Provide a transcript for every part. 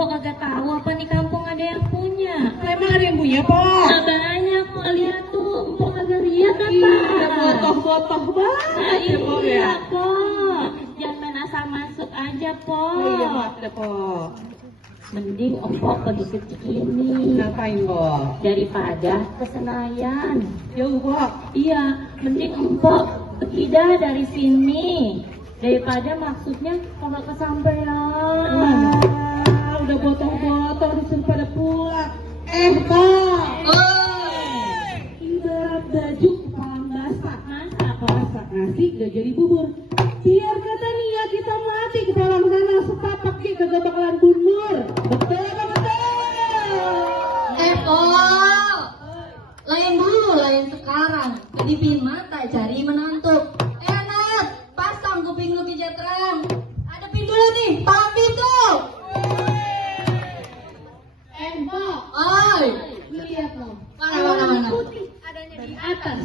Mpok kagak tahu apa di kampung ada yang punya. Emang ada yang punya, Po? Nah, banyak, Pok. Lihat tuh, Mpok kagak lihat apa? Iya, botoh-botoh banget Nah, ya, Po ya. iya, Pok. Jangan main asal masuk aja, Pok. Oh iya, maaf deh, Po. Mending Mpok pergi ke Cikini Ngapain, Po? daripada ke Senayan. Jauh, Po. Iya, mending Mpok pergi dah dari sini daripada maksudnya kalau kesampean. Wah, udah botoh-botoh disuruh pada pulang. Pak. Ibarat baju kepala basah. Masak nasi gak jadi bubur. Biar kata nih ya kita mati kepala sana setapak dia kagak bakalan bundur. Betul apa betul? Lain dulu, lain sekarang. Kedipin mata, cari menantu. Enak, pasang kuping lu pijat terang. Hadapin dulu nih, papi tuh. Pak. Oi, Lihat loh. mana? Putih adanya di atas.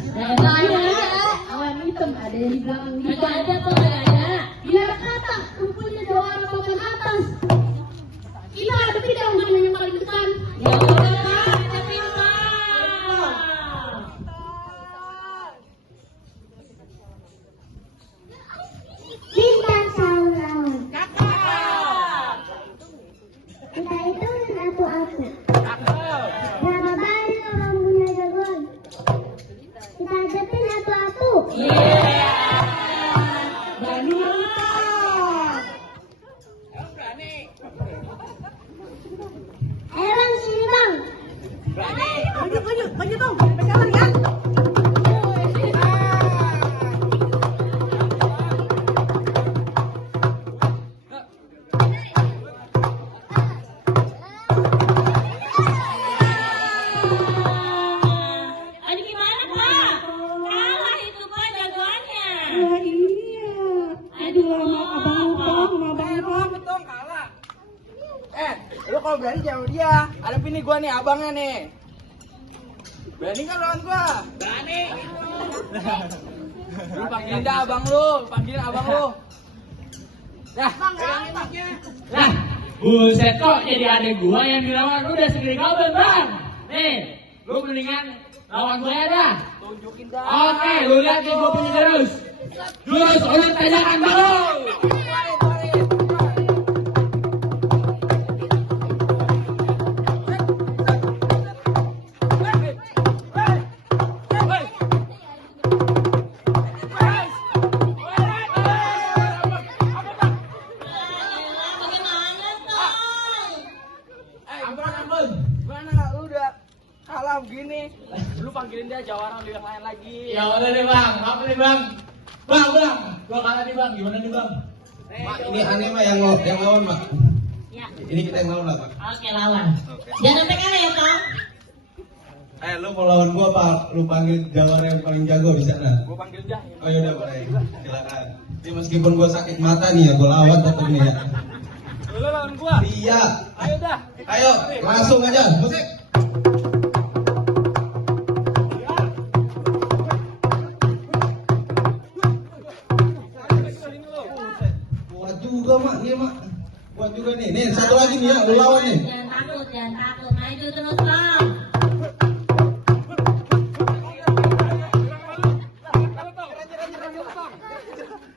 Awan Hitam ada yang di belakang. Nggak ada, Pok, nggak ada. Biar kata rupanya doang papan atas. Kita ada tidak mana yang paling depan. Ya udah, Pak, hadapin, Pak. Bintang sahur. Kita itu atu-atu. Berapa banyak orang punya jagoan? Kita hadapi atu-atu. Berani Ayo bang, sini bang. maju dong. Pegangan kan? Aduh, gimana, Pak? Kalah itu, Pak, jagoannya. Wah iya. Aduh lama abang lupa sama abang lupa. Betul kalah. Lu kalau berani jangan dia. Ada ini gua nih, abangnya nih. Berani kan lawan gua? Berani. Lu panggilin dah abang lu, panggilin abang lu. Dah, pegangin mic-nya. Lah, buset kok jadi adek gua yang dilawan. Lu udah segede kau bang. Nih, lu mendingan lawan gue dah. Tunjukin dah. Oke, lu lihat nih gua punya jurus. Jurus ulat tajakan baru. Bagaimana, Tong? Ampun. Gimana lu udah kalah begini? Lu panggilin dia jawara lu yang lain lagi. Ya udah deh bang, apa nih bang? Bang, gua kalah nih bang. Gimana nih bang? Mak, ini aneh mah yang lawan, Mak. Ya, Ini kita yang lawan lah, Pak. oke, lawan. Jangan sampai kalah ya, Tong. Lu mau lawan gua apa? Lu panggil jawara yang paling jago di sana. Gua panggil dah. Oh yaudah, boleh. Silakan. Ini meskipun gua sakit mata nih ya, gua lawan tetap nih ya. Lu lawan gua. Iya. Ayo dah. Ayo, langsung aja. Musik. Kuat juga, Mak. Nih, Mak. Kuat juga nih. Nih, satu lagi nih ya, lu lawan nih. Jangan takut. Maju terus, Tong.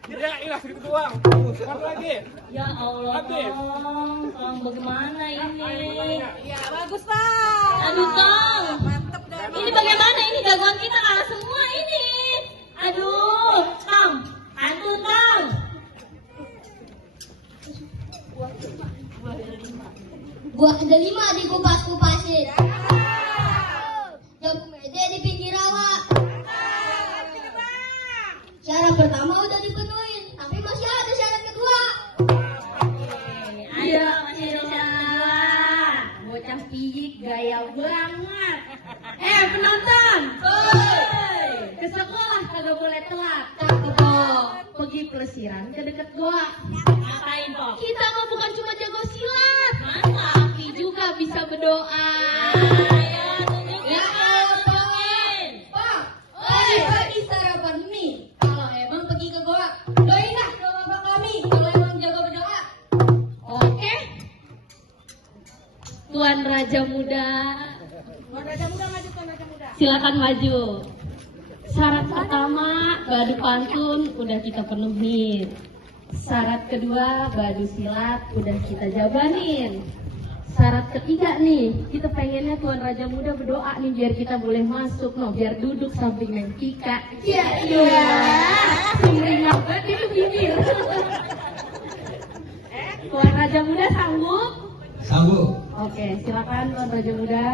Ya, ilah segitu doang. Satu lagi. Ya Allah, Tong, bagaimana ini? Ya bagus Pak. Aduh, Tong. Mantep dah. Ini bagaimana ini jagoan kita kalah semua ini. Aduh, Tong, hantu, Tong. Buah ada 5 dikupas-kupasin. Jamu mede di pinggir rawa. Syarat pertama udah dipenuhin, tapi masih ada syarat kedua. Ayo, masih ada syarat. Bocah piyik gaya banget. Penonton. Ke sekolah kagak boleh telat. Cakep, Pok. Pergi pelesiran ke deket gua. Ngapain, Pok? Kita mah bukan cuma jago silat. Masa? Tapi juga bisa berdoa. Ayo, tunjukin. Ya Allah, tunjukin. Pak, bagi sarapan mie. Kalau emang pergi ke goa, doain dah doa bapak kami. Kalau emang jago berdoa. Oke. Tuan Raja Muda. Tuan Raja Muda maju, Tuan Raja Muda. Silakan maju. Syarat pertama, badu pantun udah kita penuhin. Syarat kedua, badu silat udah kita jabanin. Syarat ketiga nih, kita pengennya Tuan Raja Muda berdoa nih biar kita boleh masuk, no, biar duduk samping Neng Tika. Iya, iya. Sumringah banget itu bibir. Tuan Raja Muda sanggup? Sanggup. Oke, silakan Tuan Raja Muda.